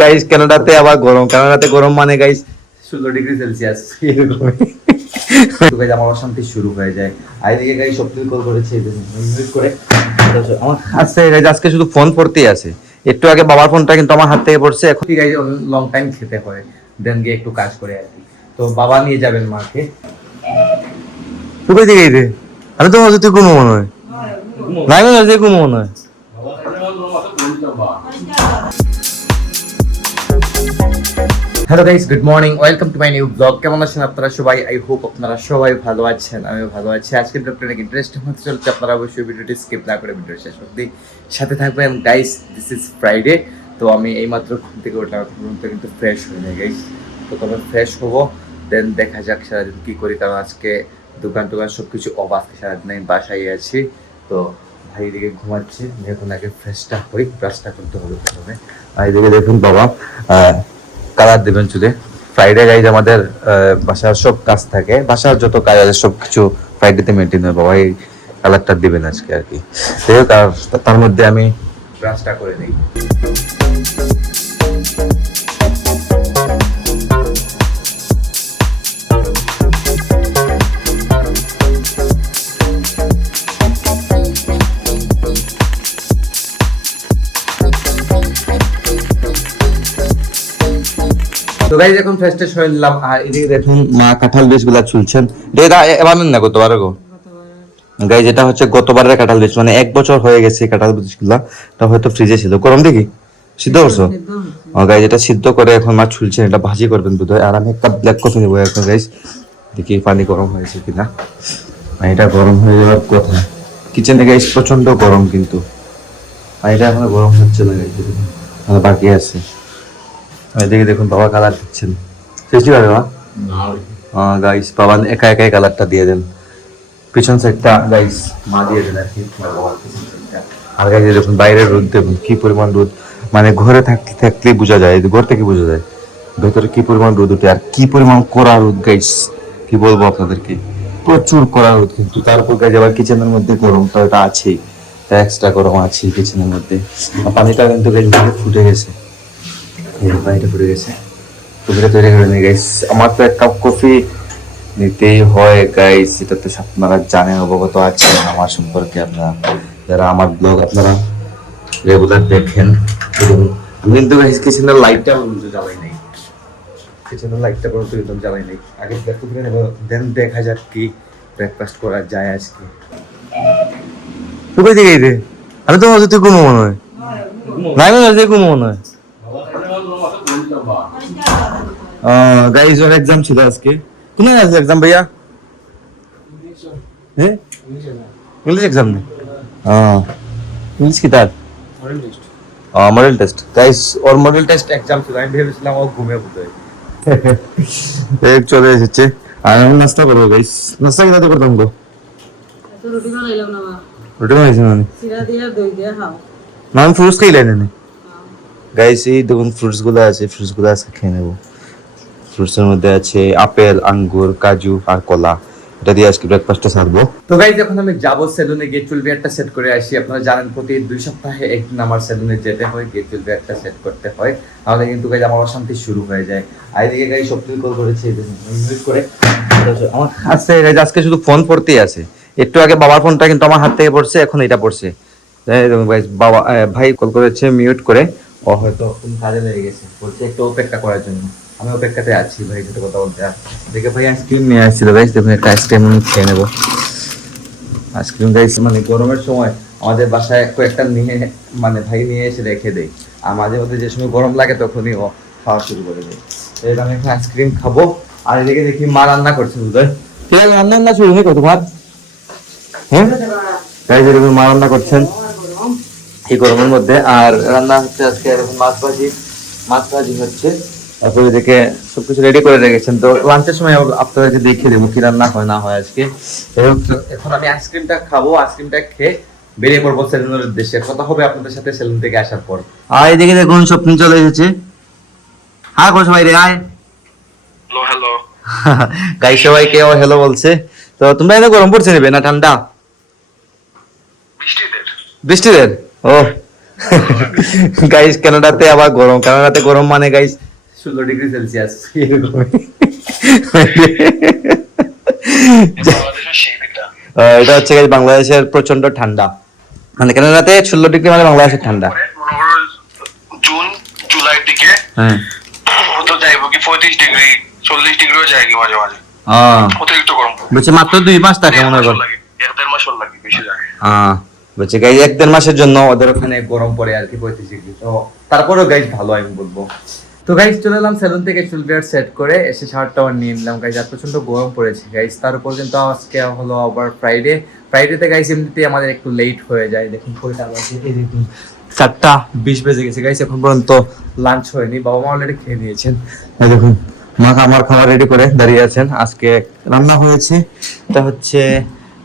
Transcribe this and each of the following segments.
Guys কানাডাতে আবার গরম, কানাডাতে গরম মানে গাইস 16 ডিগ্রি সেলসিয়াস এরকম। তো গাইস আমার অশান্তি শুরু হয়ে যায়। আর এদিকে গাইস সত্যি কল করেছে মিউট করে আমার হাতে গাইস আজকে শুধু ফোন পড়তেই আছে। একটু আগে বাবার ফোনটা কিন্তু আমার হাত থেকে পড়ছে। এখন গাইস লং টাইম খেতে হয়, দেন গিয়ে একটু কাজ করে আর কি। তো বাবা নিয়ে যাবেন মাকে। তুই কই দিকে রে? আমি তো ভাবছি তুই ঘুমো মনে হয়। না আমি ভাবছি ঘুমো মনে হয়। Hello guys, good morning, welcome to my new blog. কেমন আছেন আপনারা সবাই? আই হোপ আপনারা সবাই ভালো আছেন, আমিও ভালো আছি। আজকের ব্লগটা অনেক ইন্টারেস্টিং হতে চলছে, আপনারা অবশ্যই ভিডিওটি স্কিপ না করে ভিডিও শেষ অবধি সাথে থাকবেন। গাইস দিস ইজ ফ্রাইডে, তো আমি এইমাত্র ঘুম থেকে উঠলাম, কিন্তু ফ্রেশ হয়ে যায় গাইস। তো তবে ফ্রেশ হবো, দেন দেখা যাক সারাদিন কী করি, কারণ আজকে দোকান সব কিছু অফ, আজকে সারাদিন আমি বাসায় আছি। তো ভাই এদিকে ঘুমাচ্ছে, এখন আগে ফ্রেশটা হই, ব্রাশটা করতে হবে প্রথমে। আর এদিকে দেখুন বাবা কালার দেবেন চুলে। ফ্রাইডে গাইজ আমাদের বাসার সব কাজ থাকে, বাসার যত কাজ আছে সব কিছু ফ্রাইডেতে মেনটেন হয়। বাবা এই কালারটা দিবেন আজকে আর কি। তার মধ্যে আমি ব্রাশটা করে নিই। তো গাইজ এখন ফ্রেশ হয়ে নিলাম। আর এদিকে দেখুন মা কাঁঠাল বীজগুলা ছুলছেন। এটা এবার না গতবার গো গাইজ, এটা হচ্ছে গতবারের কাঁঠাল বীজ, মানে 1 বছর হয়ে গেছে কাঁঠাল বীজগুলা। এটা হয়তো ফ্রিজে ছিল, গরম দেখি সিদ্ধ করছো গাইজ। এটা সিদ্ধ করে এখন মা ছুলছেন, এটা ভাজি করবেন বোধহয়। আর আমি একটা ব্ল্যাক কফি নেবো এখন গাইজ, দেখি পানি গরম হয়েছে কিনা। এটা গরম হয়ে যাওয়ার কথা। কিচেনে গাইজ প্রচন্ড গরম, কিন্তু এটা এখন গরম হচ্ছে না গাইজ, বাকি আছে। এদিকে দেখুন বাবা কালার দিচ্ছেন, সৃষ্টি করে বাবা গাইস। বাবা একা একাই কালারটা দিয়ে দেন, পিছন সাইডটা গাইস মা দিয়ে দেন আর কি। আর গাইস দেখুন বাইরের রোদ দেখুন কি পরিমাণ রোদ, মানে ঘরে থাকতে থাকলেই বোঝা যায়, ঘর থেকে বোঝা যায় ভেতরে কি পরিমাণ রোদ উঠে। আর কি পরিমাণ কড়া রোদ গাইস, কি বলবো আপনাদেরকে, প্রচুর কড়া রোদ। কিন্তু তারপর গাইস আবার কিচেনের মধ্যে গরম তো এটা আছেই, এক্সট্রা গরম আছে কিচেনের মধ্যে। পানিটা কিন্তু গাইস ফুটে গেছে, পানিটা ফুটে গেছে। কফিটা তৈরি করে নিই গাইস। আমার তো 1 কাপ কফি নিতেই হয় গাইস, এটা তো আপনারা জানেন, অবগত আছেন আমার সম্পর্কে। আপনারা যারা আমার ব্লগ আপনারা রেগুলার দেখেন, আমি কিন্তু গাইস কিচেনের লাইটটা জ্বালাই নাই, কিচেনের লাইটটা পর্যন্ত একদম জ্বালাই নাই। আগে কফিটা নেব, দেন দেখা যাক কি ব্রেকফাস্ট করা যায় আজকে। তুই কই দিকে রে? আমি তো ভাবছি তুই ঘুমো মনে হয়। না আমি ভাবছি ঘুমো মনে হয়। গাইস ওর एग्जाम ছিল আজকে। কোন আছে एग्जाम भैया? हैं इंग्लिश एग्जाम में इंग्लिश की तार मॉडल टेस्ट गाइस। और मॉडल टेस्ट एग्जाम ছিল, আমি ভেবেছিলাম ও ঘুমিয়ে পড়বে। এক চলে এসেছে আর আমি নাস্তা করব গাইস। নাস্তা কি দাদা করতাম গো? তো রুটি বানাইলাম না মা। রুটি বানাইছি মানে সিরা দিয়া দই দিয়া খাও না। আমি ফ্রুটস খাইলাই না গাইস। এই দেখুন ফ্রুটস গুলো আছে, ফ্রুটস গুলো আজকে খেয়ে নেবো। ফ্রুটসের মধ্যে আছে আপেল, আঙ্গুর, কাজু আর কলা। এটা দিয়ে আজকে ব্রেকফাস্টটা সারবো। তো গাইস এখন আমি যাবো সেলুনে, গিয়ে চুল বিয়ারটা সেট করে আসি। আপনারা জানেন প্রতি 2 সপ্তাহে একদিন আমার সেলুনে যেতে হয়, গিয়ে চুল বিয়ারটা সেট করতে হয়, তাহলে কিন্তু গাইস আমার অশান্তি শুরু হয়ে যায়। আর এদিকে গাইস সব কল করেছে মিউট করে। আমার কাছে গাইস আজকে শুধু ফোন পড়তেই আছে। একটু আগে বাবার ফোনটা কিন্তু আমার হাত থেকে পড়ছে, এখন এটা পড়ছে। গাইস বাবা ভাই কল করেছে মিউট করে, ও হয়তো কোন কাজে লেগে গেছে, বলছে একটু অপেক্ষা করার জন্য। আমি অপেক্ষাতে আছি ভাই, সাথে কথা বলতে। আর দেখে ভাই আইসক্রিম নিয়ে আসছিল গাইস, দেখুন একটা আইসক্রিম খেয়ে নেবো। আইসক্রিম গাইস মানে গরমের সময় আমাদের বাসায় কয়েকটা নিয়ে, মানে ভাই নিয়ে এসে রেখে দেয়। আর মাঝে মধ্যে যে সময় গরম লাগে তখনই ও খাওয়া শুরু করে দেয়। এবার আমি একটা আইসক্রিম খাবো। আর এদিকে দেখি মা রান্না করছে বুঝলে। ঠিক আছে, রান্না শুরু হয়ে তোমার? হ্যাঁ গাইস এরকম মা রান্না করছেন এই গরমের মধ্যে। আর রান্না হচ্ছে আজকে এরকম মাছ ভাজি হচ্ছে। তারপর এদিকে সবকিছু রেডি করে রেখেছেন। তো লাঞ্চের সময় আপনাদেরকে দেখিয়ে দেবো কি রান্না হয় না হয় আজকে। এখন আমি আইসক্রিমটা খাবো, আইসক্রিমটা খেয়ে বেরিয়ে পড়বো সেলুনের উদ্দেশ্যে। কথা হবে আপনাদের সাথে সেলুন থেকে আসার পর। আর এদিকে দেখুন স্বপ্ন চলে এসেছে। হ্যাঁ কোন সবাই রে আয়। হ্যালো গাইস সবাইকে ও হ্যালো বলছে। তো তোমরা এনে গরম পড়ছে নেবে না ঠান্ডা? বৃষ্টিদের ও গাইস কানাডাতে আবার গরম, কানাডাতে গরম মানে গাইস 16 ডিগ্রি সেলসিয়াস এটা হচ্ছে গাইস বাংলাদেশের প্রচন্ড ঠান্ডা, মানে কানাডাতে 16 ডিগ্রি মানে বাংলাদেশের ঠান্ডা। জুন জুলাইয়ের দিকে হ্যাঁ তো যাইব কি 35 ডিগ্রি 40 ডিগ্রিও যায় কি মাঝে মাঝে, অতিরিক্ত গরম। বলছে মাত্র 2 মাস থাকে মনে হয়, 1-1.5 মাস লাগে, বেশি যায়। বলছে গাইজ 1-1.5 মাসের জন্য ওদের ওখানে গরম পড়ে আর কি 35 ডিগ্রি, তো তারপরেও গাইজ ভালো আমি বলবো। তো গাইজ চলে এলাম সেলুন থেকে চুল বিয়ার সেট করে, এসে শাওয়ারটা নিয়ে নিলাম গাইজ, আর প্রচন্ড গরম পড়েছে গাইজ। তার উপর কিন্তু আজকে হলো আবার ফ্রাইডেতে গাইজ এমনিতেই আমাদের একটু লেট হয়ে যায়। দেখুন কয়টা বাজে, এই দেখুন 4:20 বেজে গেছে গাইজ, এখন পর্যন্ত লাঞ্চ হয়নি, বাবা মা অলরেডি খেয়ে নিয়েছেন। এই দেখুন মা আমার খাবার রেডি করে দাঁড়িয়ে আছেন। আজকে রান্না হয়েছে এটা হচ্ছে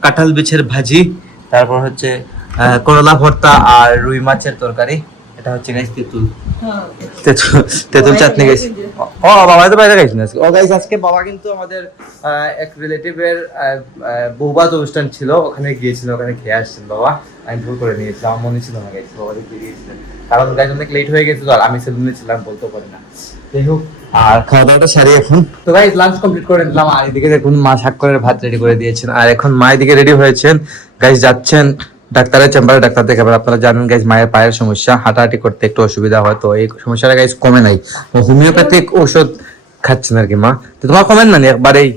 কাঁঠাল বিছের ভাজি, তারপর হচ্ছে করলা ভর্তা আর রুই মাছের তরকারি, এটা হচ্ছে গাইস তেঁতুল তেঁতুল চাটনি গাইস। ও বাবা তো বাইরে গাইস না ও গাইস, আজকে বাবা কিন্তু আমাদের এক রিলেটিভের বহুবাদ অনুষ্ঠান ছিল, ওখানে গিয়েছিল, ওখানে খেয়ে আসছেন বাবা। আমি ভুল করে নিয়েছিলাম, আমার মনে ছিল না গাইস, বাবা বেরিয়েছিলেন কারণ গাইস অনেক লেট হয়ে গেছিল, আর আমি সেলুনে ছিলাম বলতে পারি না। যাই হোক, আর খাওয়া দাওয়াটা সারি এখন। তো গাইস লাঞ্চ কমপ্লিট করে নিলাম, আর এদিকে দেখুন মা শাকরের ভাত রেডি করে দিয়েছেন, আর এখন মা এদিকে রেডি হয়েছেন গাইস, যাচ্ছেন ডাক্তারের চেম্বারে ডাক্তার দেখাবেন। আপনারা জানেন গাইস মায়ের পায়ের সমস্যা, হাঁটাহাঁটি করতে একটু অসুবিধা হয়, তো এই সমস্যাটা গাইস কমে নাই, হোমিওপ্যাথিক ওষুধ খাচ্ছেন আর কি মা। তো তোমার কমেন না একবারেই?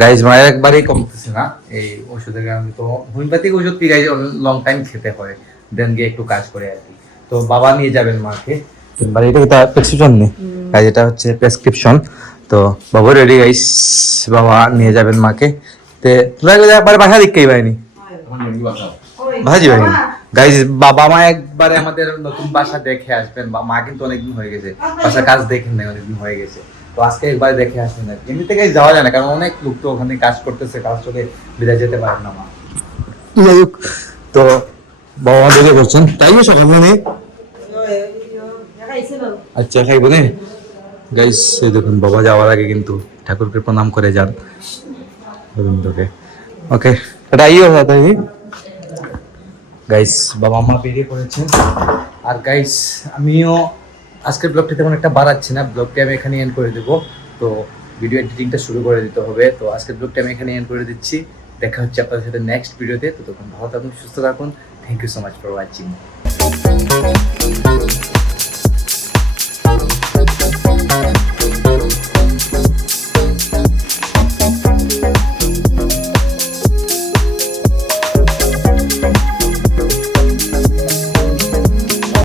গাইস মায়ের একবারেই কমতেছে না এই ওষুধের কারণে, তো হোমিওপ্যাথিক ওষুধ কি গাইস লং টাইম খেতে হয়, দেন গিয়ে একটু কাজ করে আর কি। তো বাবা নিয়ে যাবেন মাকে চেম্বারে, এটা কি প্রেসক্রিপশন নেই গাইস, এটা হচ্ছে প্রেসক্রিপশন। তো বাবা রেডি গাইস, বাবা নিয়ে যাবেন মাকে। তে তোরা একবার বাসা দিককেই বাইনি ভাজি ভাই গাইস, বাবা মা একবারে আমাদের নতুন বাসা দেখে আসবেন, মা কিন্তু অনেকদিন হয়ে গেছে বাসার কাজ দেখেন না, অনেকদিন হয়ে গেছে, তো আজকে একবার দেখে আসবেন আর কি। এমনিতে গাইস যাওয়া যায় না কারণ অনেক লোক তো ওখানে কাজ করতেছে, কাজ চলে বিদায় যেতে পারেন না মা। যাই হোক, তো বাবা মা দেখে করছেন তাই সকাল মানে আচ্ছা খাইব না গাইস। দেখুন বাবা যাওয়ার আগে কিন্তু ঠাকুরকে প্রণাম করে যান রবীন্দ্রকে। ওকে এটা আইও তাই গাইস, বাবা মা বেরিয়ে পড়েছেন। আর গাইস আমিও আজকের ব্লগটি তেমন একটা বাড়াচ্ছি না, ব্লগটি আমি এখানে এন্ড করে দেবো, তো ভিডিও এডিটিংটা শুরু করে দিতে হবে। তো আজকের ব্লগটি আমি এখানে এন্ড করে দিচ্ছি, দেখা হচ্ছে আপনাদের সাথে নেক্সট ভিডিওতে। তো তখন ভালো থাকুন, সুস্থ থাকুন, thank you so much for watching.